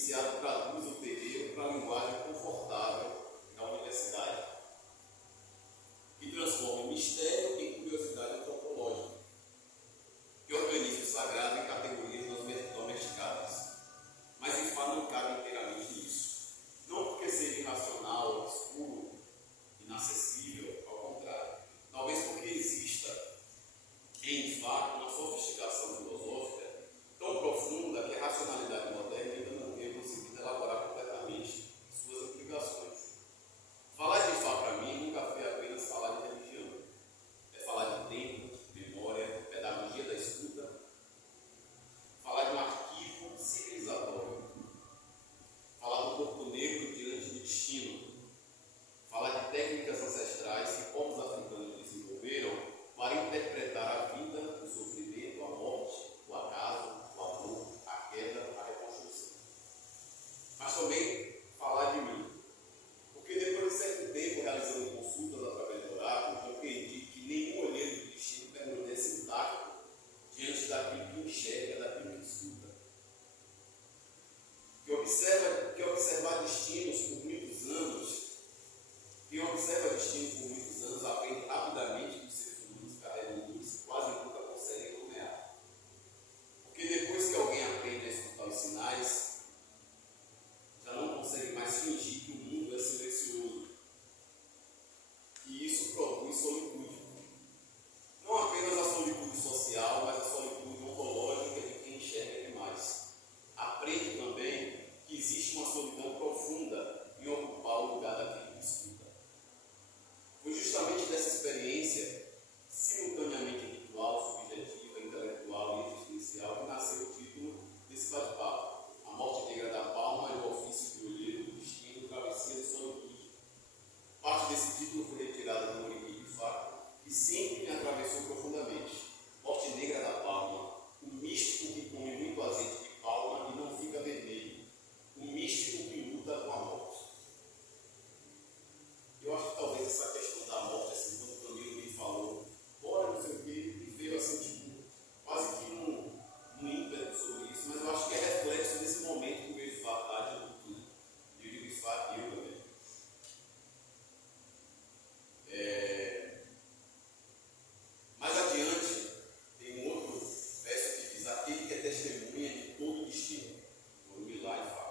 iniciado traduz o terreiro para a linguagem confortável da universidade, que transforma o mistério em curiosidade antropológica, que organiza o sagrado em categorias domesticadas. Mas Ifá não cabe inteiramente nisso. Não porque seja irracional, obscuro, inacessível, ao contrário. Talvez porque exista em Ifá uma sofisticação filosófica tão profunda que a racionalidade moderna ainda não tenha conseguido elaborar completamente suas implicações. Falar de Ifá para mim nunca foi apenas falar de religião. É falar de tempo, memória, pedagogia da escuta, falar de um arquivo civilizatório, falar do corpo negro diante do destino, falar de técnicas ancestrais que povos africanos desenvolveram para interpretar a vida, o sofrimento, a morte, o acaso, o amor, a queda, a reconstrução. Mas também falar de mim. Porque depois de certo tempo, realizando consultas através do oráculo, compreendi que nenhum olheiro do destino permanece intacto diante daquilo que enxerga, daquilo que escuta. Que observar destinos por muitos anos, quem observa destinos por muitos anos aprende rapidamente que os seres humanos carregam luz e quase nunca conseguem nomear. Porque depois que alguém aprende a escutar os sinais, já não consegue mais fingir que o mundo é silencioso. E isso produz solitude. Não apenas a solitude social, mas a solitude ontológica de quem enxerga demais. Aprende também que existe uma solidão profunda em ocupar o lugar daquele que escuta. Foi justamente dessa experiência, simultaneamente ritual, subjetiva, intelectual e existencial, que nasceu o título desse bate-papo: A Morte Negra da Palma e o Ofício de Olheiro do Destino, Travessia de Solitude. Parte desse título foi retirada do Moriqui de Fá, que sempre me atravessou profundamente. Morte Negra da Palma, o místico que come muito azeite de palma e não fica vermelho, o místico que luta com a morte. Eu acho que talvez essa questão da morte, assim, quando o Camilo me falou, bora, não sei o quê, me veio assim, tipo, quase que um ímpeto sobre isso, mas eu acho que é reflexo desse momento que o Ifá está diante de tudo. E eu digo Ifá aqui, eu também. Mais adiante, tem um outro verso que diz: aquele que é testemunha de todo o destino. Vou me lá e falo.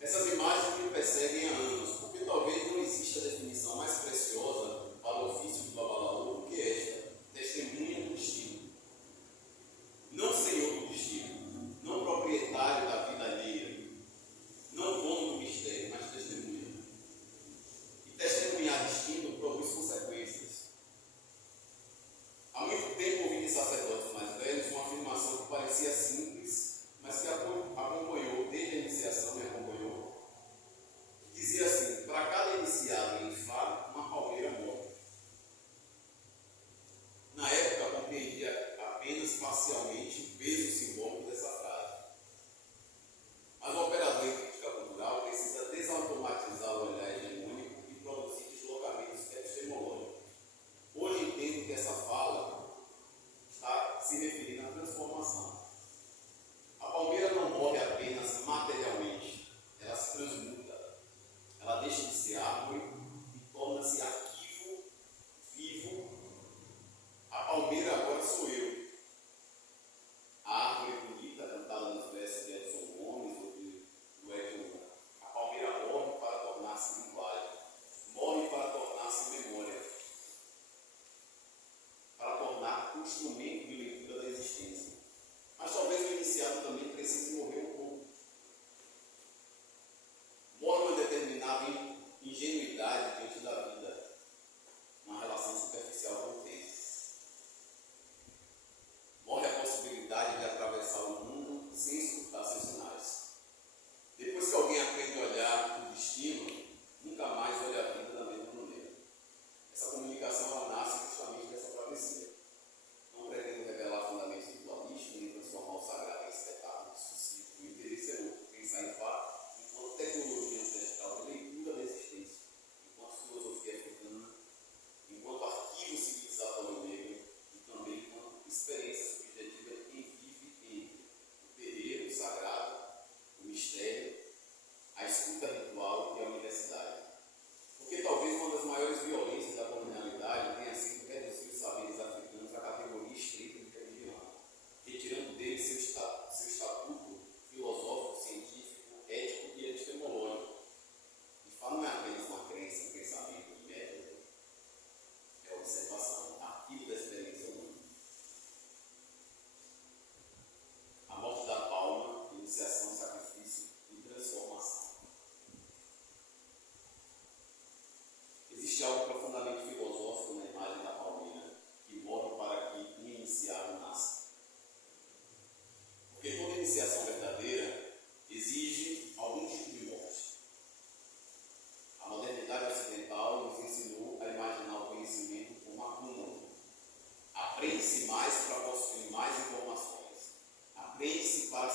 Essas imagens me perseguem há anos, porque talvez não exista definição mais preciosa para o ofício do Babalaô do que esta: testemunha do destino. Não senhor do destino, não proprietário da vida alheia, não dono do mistério, mas testemunha. E testemunhar destino produz consequências. Há muito tempo ouvi de sacerdotes mais velhos uma afirmação que parecia simples, mas que acompanhou, desde a iniciação me acompanhou. Dizia assim: para cada iniciado em Ifá, uma palmeira morre. Na época, compreendia apenas parcialmente o peso simbólico dessa frase. Mas o operador em crítica cultural precisa desautomatizar o olhar hegemônico e produzir deslocamentos epistemológicos. Hoje entendo que essa fala está se referindo à transformação. A palmeira não morre apenas materialmente, ela se transmuta. Ela deixa de ser árvore e torna-se arquivo vivo. A palmeira agora sou eu. A árvore bonita, cantada nos versos de Edson Gomes ou do Edson. A palmeira morre para tornar-se linguagem, morre para tornar-se memória, para tornar um instrumento de leitura da existência. Mas talvez o iniciado também precise morrer um pouco. Morre uma determinada ingenuidade diante da vida, uma relação superficial com o tempo. Morre a possibilidade de atravessar o mundo sem escutar seus sinais. Depois que alguém aprende a olhar o destino, nunca mais olha a vida da mesma maneira. Essa comunicação ela nasce justamente dessa travessia. Não pretendo revelar fundamentos ritualísticos nem transformar o sagrado em espetáculo, substituir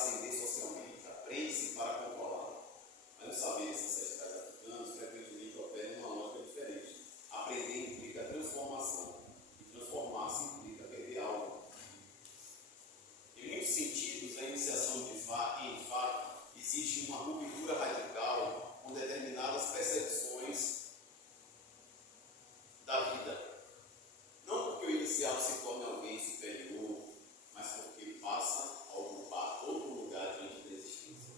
ascender socialmente, aprende-se para controlar. Mas os saberes ancestrais africanos frequentemente operam uma lógica diferente. Aprender implica transformação, e transformar-se implica perder algo. Em muitos sentidos, a iniciação de fato, em fato, existe uma ruptura radical com determinadas percepções da vida. Não porque o iniciado se torne alguém superior, mas porque ele passa a ocupar outro lugar diante da existência.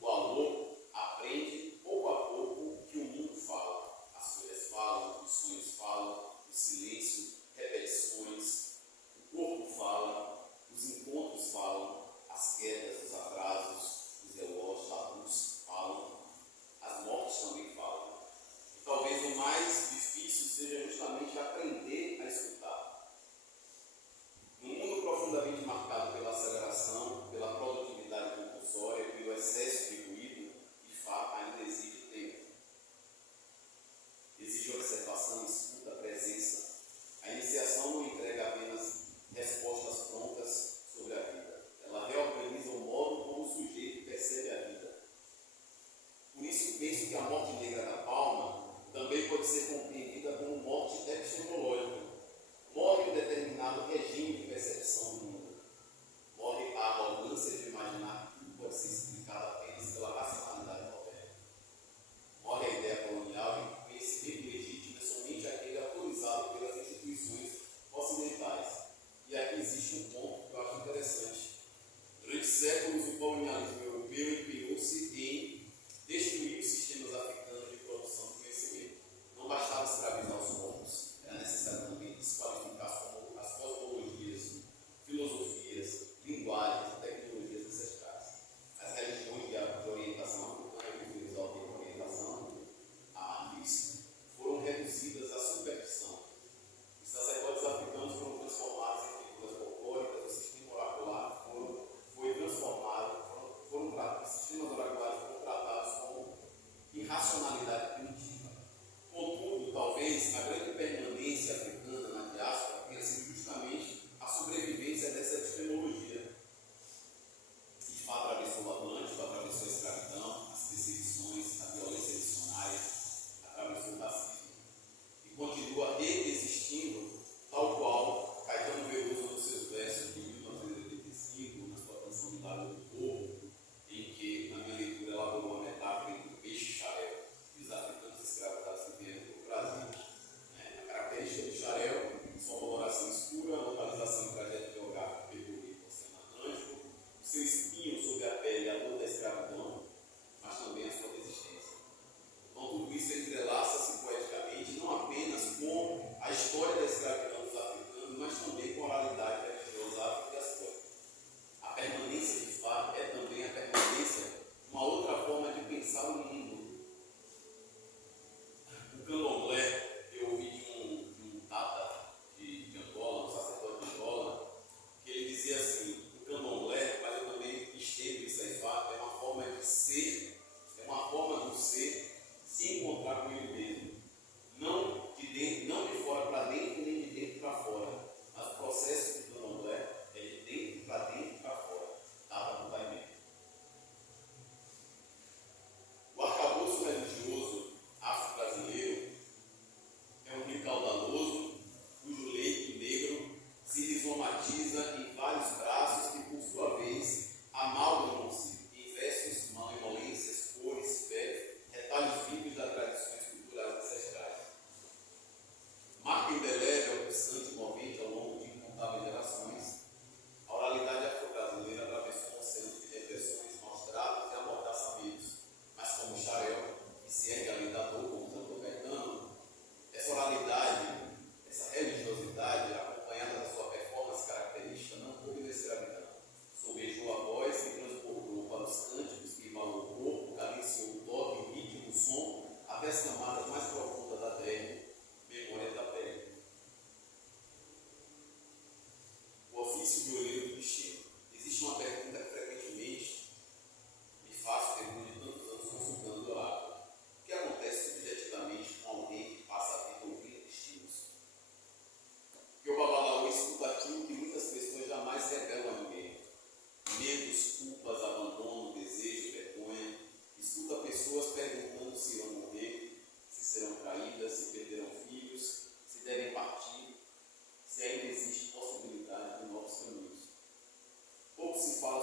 O aluno aprende pouco a pouco o que o mundo fala. As folhas falam, os sonhos falam, o silêncio, repetições, o corpo fala, os encontros falam, as quedas, os atrasos, os elogios, a luz falam, as mortes também falam. E talvez o mais difícil seja justamente aprender a escutar. Num mundo profundamente marcado pela aceleração, pela produtividade compulsória, pelo excesso de ruído, de fato ainda exige tempo. Exige observação, escuta, presença. A iniciação não entrega apenas respostas prontas sobre a vida. Ela reorganiza o modo como o sujeito percebe a vida. Por isso penso que a morte negra da palma também pode ser compreendida como morte epistemológica. Morre um determinado regime de percepção do mundo. Morre a arrogância de imaginar que tudo pode ser explicado apenas pela racionalidade moderna. Morre a ideia colonial de que o conhecimento legítimo é somente aquele autorizado pelas instituições ocidentais. E aqui existe um ponto que eu acho interessante. Durante séculos, o colonialismo europeu empenhou-se em destruir os sistemas africanos de produção de conhecimento. Não bastava escravizar os povos, era necessário também desqualificar as cosmologias, filosofias, linguagens e tecnologias ancestrais. As religiões de orientação africana, referidas ao termo orientação, a AMIS, foram reduzidas à superstição. Os sacerdotes africanos foram transformados em figuras folclóricas, o sistema oracular foi transformado, os sistemas oraculares foram tratados como irracionalidade primitiva. Contudo, talvez a grande permanência africana na diáspora tenha sido justamente a sobrevivência dessa epistemologia. De fato, atravessou o Atlântico, atravessou a escravidão, as perseguições, a violência missionária, atravessou o racismo. E continua existindo, tal qual Caetano Veloso, nos seus versos de 1985, na sua canção de Lago do Povo, em que, na minha leitura, elaborou uma metáfora entre o peixe-xarel e os africanos escravizados que vieram para o Brasil. A característica do xarel, sua coloração escura, a localização e trajeto geográfico percorrido no Oceano Atlântico, o seu espinho sobre a pele e a dor da escravidão, mas também a sua resistência. Então, tudo isso entrelaça-se poeticamente, não apenas com a história da escravidão dos africanos, mas também com a oralidade religiosa afro-diaspórica. A permanência, de fato, é também a permanência de uma outra forma de pensar o mundo. O candomblé, eu ouvi de um tata de Angola, um sacerdote de Angola, que ele dizia assim: o candomblé, mas eu também estendo isso aí, fato, é uma forma de ser, é uma forma do ser se encontrar com ele mesmo. Não de fora para dentro, nem de dentro para fora. Mas o processo do candomblé é de dentro para fora. Dá para botar em meio. O arcabouço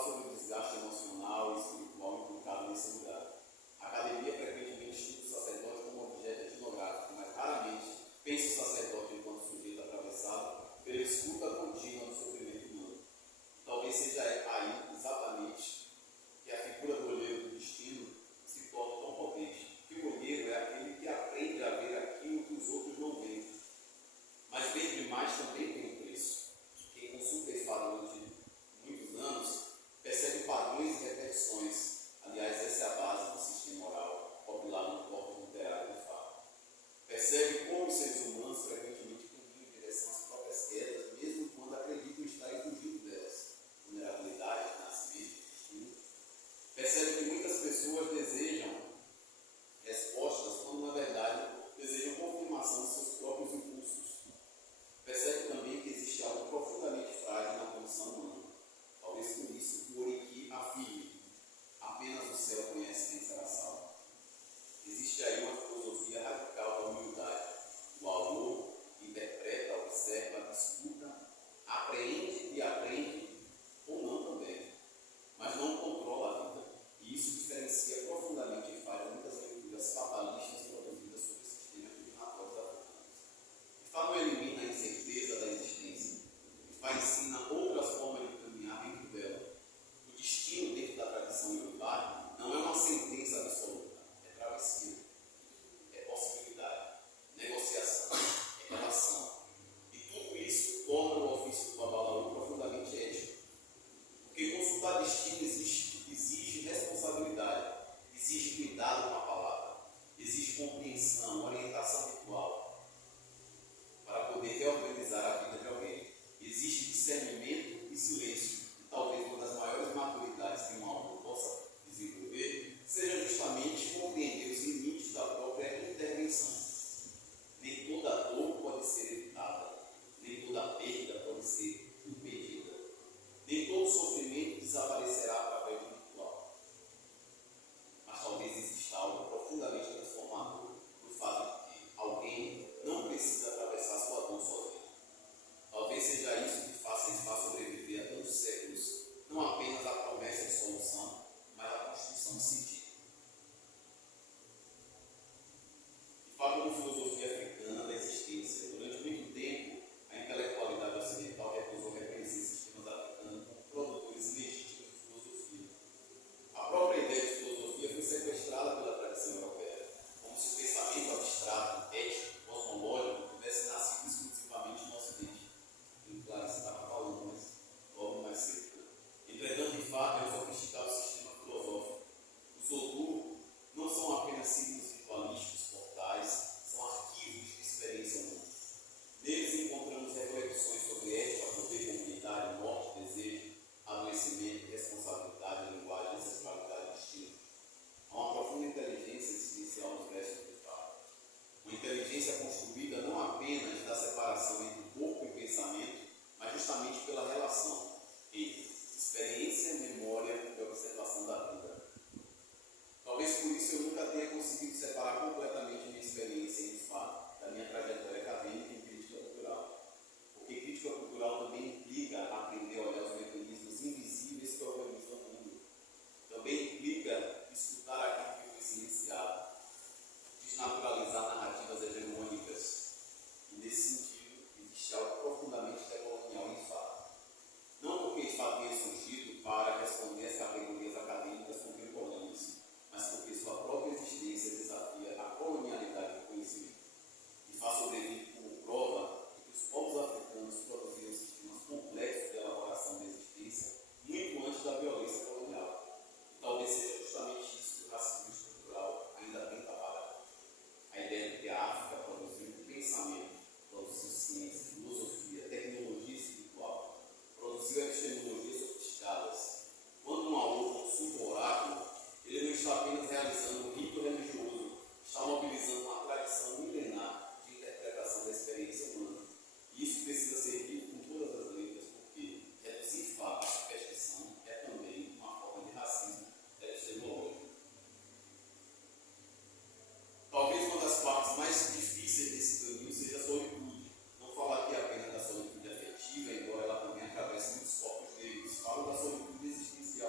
sobre o desgaste emocional e espiritual implicado nesse lugar. A academia frequentemente estuda o sacerdote como objeto etnográfico, mas raramente pensa o sacerdote enquanto sujeito atravessado pela escuta contínua do sofrimento humano. Talvez seja aí exatamente que a figura do olheiro do destino se torna tão potente, que o olheiro é aquele que aprende a ver aquilo que os outros não veem. Mas ver demais também tem um preço. Quem consulta esse padrão durante muitos anos percebe padrões e repetições. Aliás, essa é a base do sistema moral popular no corpo literário do fato. Percebe como os seres humanos frequentemente caminham em direção às próprias quedas, mesmo quando acreditam estarem fugindo delas. Vulnerabilidade, nascimento, destino. Percebe que muitas pessoas desejam respostas quando, na verdade, desejam confirmação de seus próprios impulsos. Percebe também que existe algo profundamente frágil na condição humana. Talvez por isso que o Oriki afirme: apenas o céu conhece quem será salvo. Existe aí uma filosofia radical da humildade. O aluno interpreta, observa, escuta, apreende e aprende, ou não também, mas não controla a vida. E isso diferencia profundamente e falha muitas leituras fatalistas produzidas sobre o sistema divinatório africanos. O Fá não elimina a incerteza da existência. O Fá ensina outras formas de caminhar dentro dela. O destino dentro da tradição iorubá não é uma sentença absoluta, é travessia, é possibilidade, negociação, é relação. E tudo isso torna o ofício do Babalaú profundamente ético. Porque consultar destino exige responsabilidade, exige cuidado com a palavra, exige compreensão, orientação ritual, para poder reorganizar a vida de alguém. Exige discernimento e silêncio. E talvez uma das maiores maturidades que um aluno possa desenvolver seja justamente compreender os limites da própria intervenção. Nem toda dor pode ser evitada, nem toda perda pode ser impedida, nem todo sofrimento desaparecerá através do ritual. Mas talvez exista algo profundamente transformador no fato de que alguém não precisa atravessar sua dor sozinho. Talvez seja isso que faça esse Fá sobreviver a tantos séculos, não apenas a promessa de solução, mas a construção de sentido. E Fá como filosofia africana da existência. Durante muito tempo, a intelectualidade ocidental recusou reconhecer sistemas africanos como produtores legítimos de filosofia. A própria ideia de filosofia foi sequestrada pela tradição europeia, como se o pensamento abstrato, ético, cosmológico tivesse nascido exclusivamente no Ocidente. E Clarice estava falando, mas logo mais cedo. Entretanto, de fato, é um sofisticado sistema filosófico. Os Odu não são apenas signos ritualísticos, portais, são arquivos de experiência humana. Neles encontramos reflexões sobre ética, poder, comunidade, morte, desejo, adoecimento, responsabilidade, linguagem, sexualidade e destino. Há uma profunda inteligência existencial nos versos do Fá. Uma inteligência construída não apenas da separação entre corpo e pensamento, mas justamente pela relação entre experiência, memória e observação da vida. Talvez por isso eu nunca tenha conseguido separar completamente minha experiência em Fá da minha trajetória acadêmica em crítica cultural. Porque crítica cultural também implica aprender a olhar os mecanismos invisíveis que organizam o mundo. Também implica escutar aquilo que foi silenciado, desnaturalizar narrativas hegemônicas. E nesse sentido, existe algo profundamente decolonial em Fá. Não porque Fá tenha surgido para responder às categorias acadêmicas contemporâneas, mas porque sua própria existência desafia a colonialidade do conhecimento. E Fá sobrevive como prova de que os povos africanos produziram sistemas complexos de elaboração da existência muito antes da violência colonial. E talvez seja justamente isso que o racismo estrutural ainda tenta apagar. A ideia de que a África produziu pensamento, produziu ciência, filosofia, tecnologia espiritual, produziu epistemologias sofisticadas. Quando um aluno consulta o oráculo, ele não está apenas realizando um rito religioso, está mobilizando uma tradição milenar de interpretação da experiência humana. E isso precisa ser dito com todas as letras, porque reduzir Fá à superstição é também uma forma de racismo epistemológico. Talvez uma das partes mais difíceis desse caminho seja a solitude. Não falo aqui apenas da solitude afetiva, embora ela também atravesse muitos corpos negros. Falo da solitude existencial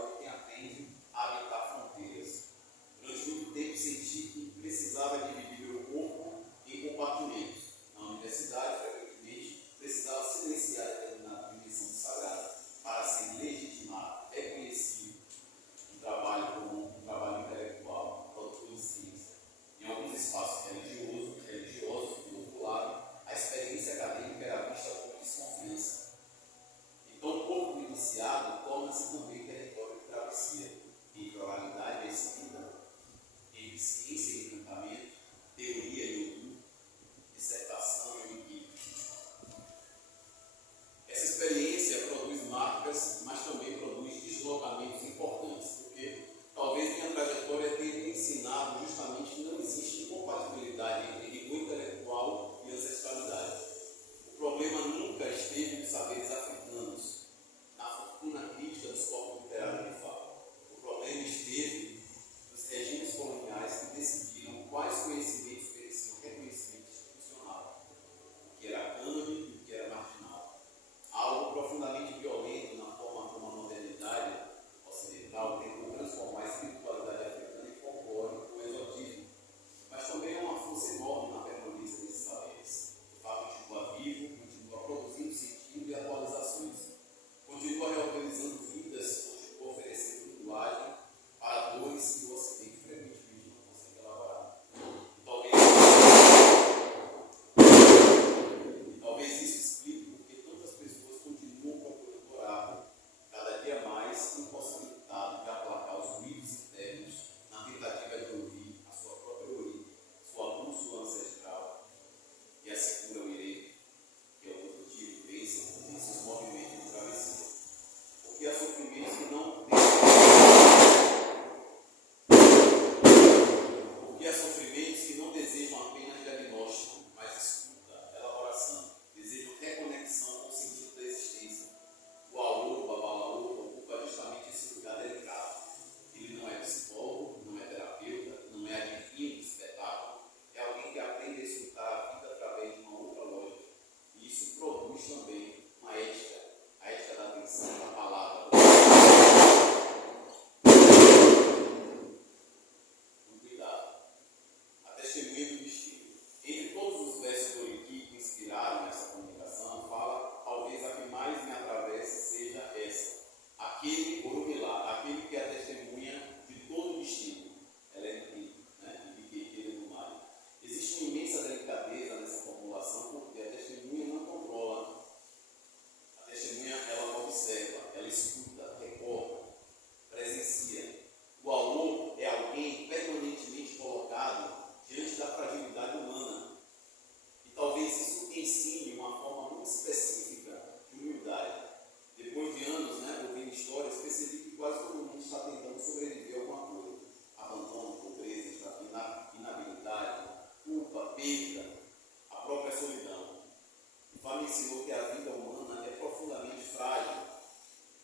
ensinou que a vida humana é profundamente frágil,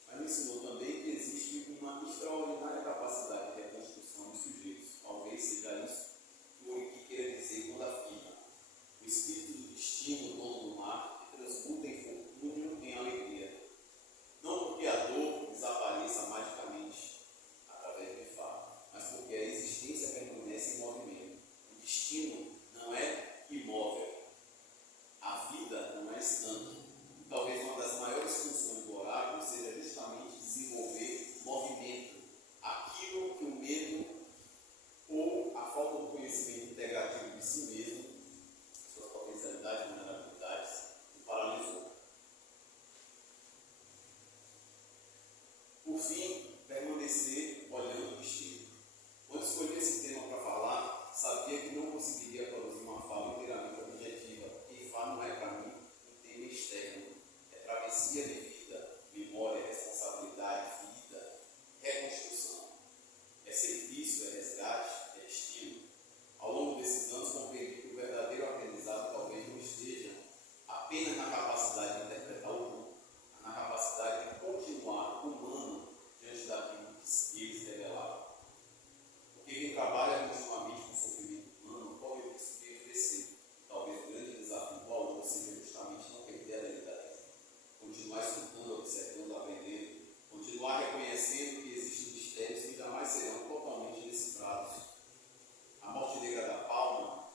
mas me ensinou também que existe uma extraordinária capacidade de reconstrução dos sujeitos. Talvez seja isso que queira dizer quando afirma: o espírito do destino, dono do mar, que transmuta em fortúnio em alegria. Não porque a dor desapareça magicamente através do fato, mas porque a existência permanece em movimento. O destino não é imóvel. A vida não é estante. Talvez uma das maiores funções do oráculo seja justamente desenvolver movimento. Aquilo que o medo ou a falta do conhecimento integrativo de si mesmo, suas potencialidades e vulnerabilidades, o paralisou. Por fim, permanecer olhando o destino. Quando escolhi esse tema para falar, sabia que não conseguiria produzir uma fala inteiramente objetiva, porque fala não é para mim um tema externo, é travessia de vida, memória, responsabilidade, vida, reconstrução, é serviço, é resgate, é destino. Ao longo desses anos compreendi que o verdadeiro aprendizado talvez não esteja apenas na capacidade de interpretar o mundo, mas na capacidade de continuar humano diante daquilo que eles revelaram. Porque quem trabalha continuamente com o sofrimento humano corre o risco de envelhecer. Talvez o grande desafio do aluno seja justamente não perder a realidade. Continuar estudando, observando, aprendendo. Continuar reconhecendo que existem mistérios que jamais serão totalmente decifrados. A morte negra da palma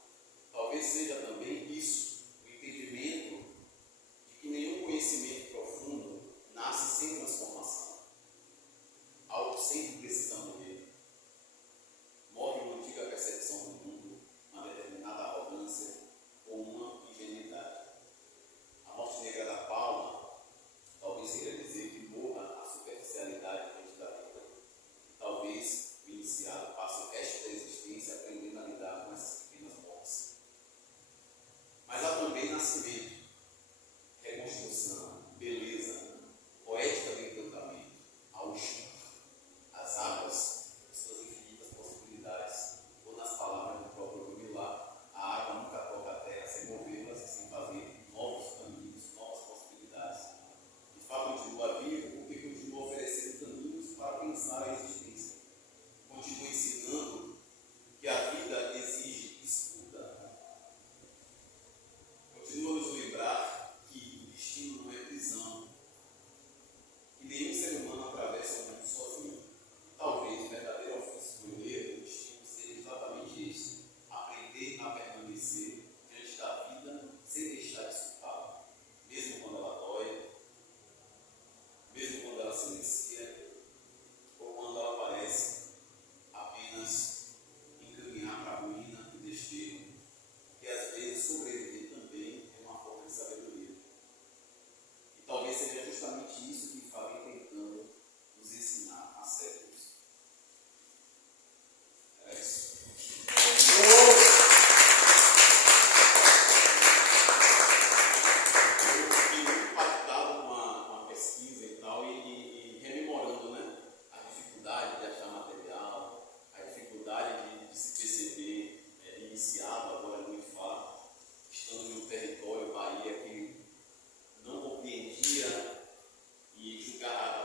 talvez seja também isso, o entendimento de que nenhum conhecimento profundo nasce sem transformação. Algo sempre precisa morrer. Morre uma antiga percepção do mundo, uma determinada arrogância ou uma ingenuidade. A morte negra da palma talvez queira dizer que morra a superficialidade diante da vida. Talvez o iniciado passe o resto da existência aprendendo a lidar com essas pequenas mortes. Mas há também nascimento, reconstrução, beleza, poética do encantamento, ao chão, as águas, suas infinitas possibilidades, ou nas palavras do próprio Gomilar, a água nunca toca a terra sem movê-las e sem fazer novos caminhos, novas possibilidades. De fato, continua vivo porque continua oferecendo caminhos para pensar a existência. Continua ensinando que a vida exige escuta. Continua nos lembrar que o destino não é prisão, que nenhum ser humano atravessa o mundo sozinho. Talvez o verdadeiro ofício do herdeiro do destino seja exatamente esse: aprender a permanecer diante da vida sem deixar de escutá-la, mesmo quando ela dói, mesmo quando ela silencia, ou quando ela parece apenas encaminhar para a ruína e destino, porque às vezes sobreviver também é uma forma de sabedoria. E talvez seja justamente isso que Fá vem tentando nos ensinar há séculos. É isso. Eu fiquei muito impactado com a pesquisa e tal, e rememorando, né, a dificuldade de achar material, a dificuldade de se perceber iniciado agora no IFA, estando em um território, Bahia, que não compreendia e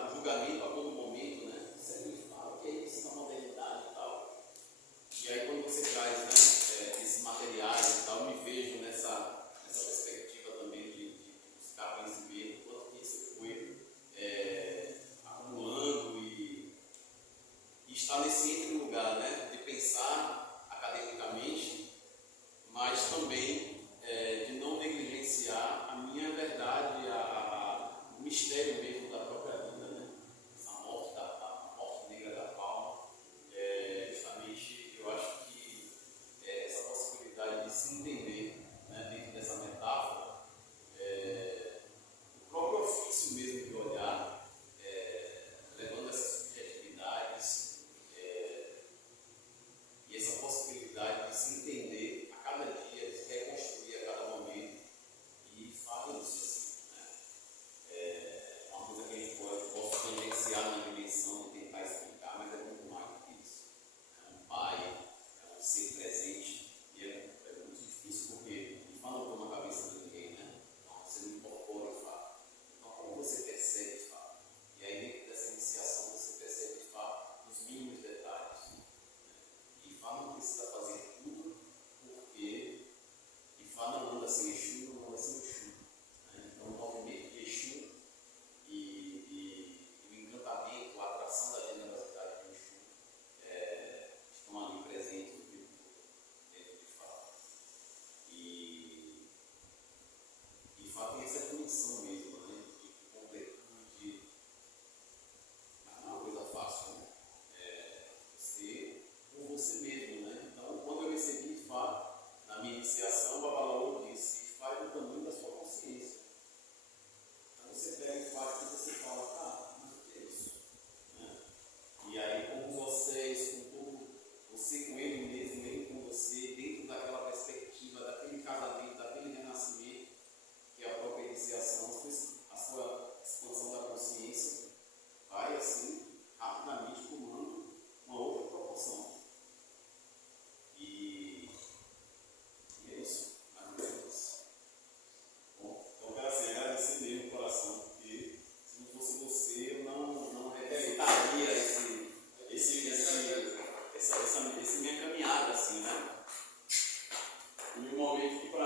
o julgamento a todo momento, né? Você me fala que é isso na modernidade e tal. E aí quando você traz, né, esses materiais e tal, eu me vejo nessa perspectiva também de buscar conhecimento, quanto que isso foi acumulando e estar nesse entre lugar, né? De pensar academicamente, mas também de não negligenciar a minha verdade, o mistério mesmo da própria vida, né? Essa morte, a morte negra da palma, justamente eu acho que essa possibilidade de se entender, né, dentro dessa metáfora, o próprio ofício mesmo de olhar, levando essas subjetividades e essa possibilidade de se entender a cada dia, de se reconstruir a cada momento, e fala isso assim, né? Uma coisa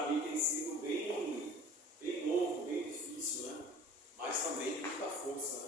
para mim tem sido bem novo, bem difícil, né? Mas também de muita força, né?